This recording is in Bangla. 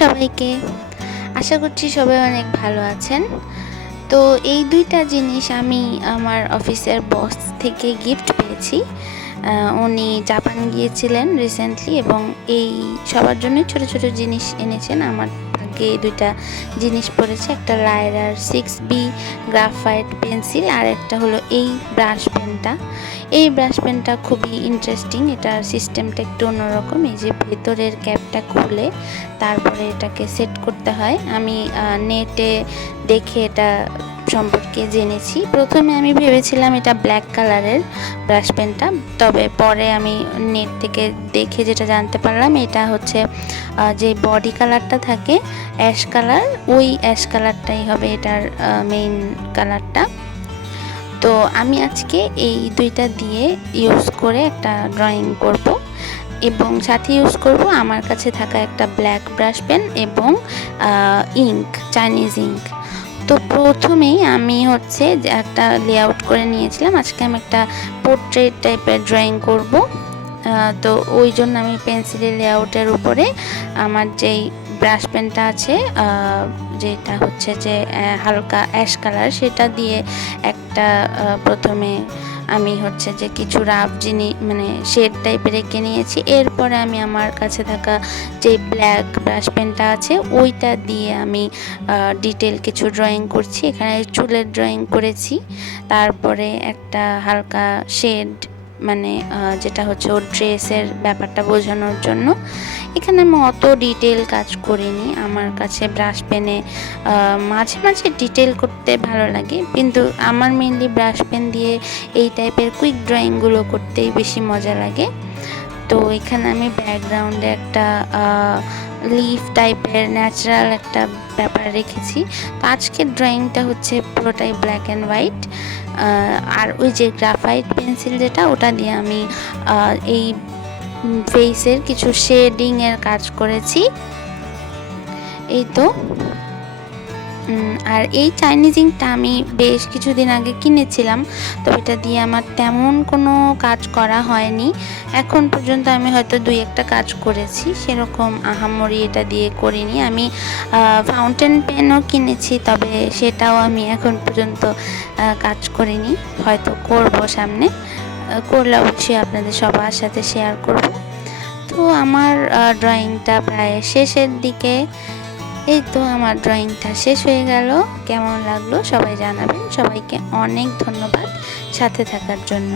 সবাইকে, আশা করছি সবাই অনেক ভালো আছেন। তো এই দুইটা জিনিস আমি আমার অফিসের বস থেকে গিফট পেয়েছি। উনি জাপান গিয়েছিলেন রিসেন্টলি এবং এই সবার জন্যই ছোট ছোট জিনিস এনেছেন। আমার ভাগ্যে এই দুইটা জিনিস পড়েছে, একটা লায়রার 6B গ্রাফাইট পেন্সিল আর একটা হলো এই ব্রাশ পেনটা। এই ব্রাশ পেনটা খুবই ইন্টারেস্টিং, এটার সিস্টেমটা একটু অন্যরকম। এই যে ভেতরের ক্যাপটা খুলে তারপরে এটাকে সেট করতে হয়। আমি নেটে দেখে এটা সম্পর্কে জেনেছি। প্রথমে আমি ভেবেছিলাম এটা ব্ল্যাক কালারের ব্রাশ পেনটা, তবে পরে আমি নেট থেকে দেখে যেটা জানতে পারলাম এটা হচ্ছে যে বডি কালারটা থাকে অ্যাশ কালার, ওই অ্যাশ কালারটাই হবে এটার মেইন কালারটা। তো আমি আজকে এই দুইটা দিয়ে ইউজ করে একটা ড্রয়িং করব এবং সাথে ইউজ করব আমার কাছে থাকা একটা ব্ল্যাক ব্রাশ পেন এবং ইঙ্ক, চাইনিজ ইঙ্ক। তো প্রথমেই আমি হচ্ছে একটা লেআউট করে নিয়েছিলাম। আজকে আমি একটা পোর্ট্রেট টাইপের ড্রয়িং করব। তো ওই জন্য আমি পেন্সিলের লেআউটের উপরে আমার যেই ব্রাশ পেনটা আছে, যেটা হচ্ছে যে হালকা অ্যাশ কালার, সেটা দিয়ে একটা প্রথমে আমি হচ্ছে যে কিছু রাফ জিনিস মানে শেড টাইপের এঁকে নিয়েছি। এরপরে আমি আমার কাছে থাকা যে ব্ল্যাক ব্রাশ পেনটা আছে ওইটা দিয়ে আমি ডিটেল কিছু ড্রয়িং করছি। এখানে চুলের ড্রয়িং করেছি, তারপরে একটা হালকা শেড মানে যেটা হচ্ছে ওর ড্রেসের ব্যাপারটা বোঝানোর জন্য। এখানে আমি অত ডিটেল কাজ করিনি। আমার কাছে ব্রাশ পেনে মাঝে মাঝে ডিটেল করতে ভালো লাগে, কিন্তু আমার মেনলি ব্রাশ পেন দিয়ে এই টাইপের কুইক ড্রয়িংগুলো করতেই বেশি মজা লাগে। তো এখানে আমি ব্যাকগ্রাউন্ডে একটা লিফ টাইপের ন্যাচারাল একটা ব্যাপার রেখেছি। তো আজকের ড্রয়িংটা হচ্ছে পুরোটাই ব্ল্যাক অ্যান্ড হোয়াইট। আর ওই যে গ্রাফাইট পেন্সিল যেটা, ওটা দিয়ে আমি এই ফেসের কিছু শেডিংয়ের কাজ করেছি। এই তো। আর এই চাইনিজ ইঙ্কটা আমি বেশ কিছুদিন আগে কিনেছিলাম, তো এটা দিয়ে আমার তেমন কোনো কাজ করা হয়নি। এখন পর্যন্ত আমি হয়তো 2-1টা কাজ করেছি, সেরকম আহামরি এটা দিয়ে করিনি। আমি ফাউন্টেন পেনও কিনেছি, তবে সেটাও আমি এখন পর্যন্ত কাজ করিনি, হয়তো করব সামনে। করলে অবশ্যই আপনাদের সবার সাথে শেয়ার করব। তো আমার ড্রয়িংটা প্রায় শেষের দিকে। এই তো আমার ড্রয়িংটা শেষ হয়ে গেল। কেমন লাগলো সবাই জানাবেন। সবাইকে অনেক ধন্যবাদ সাথে থাকার জন্য।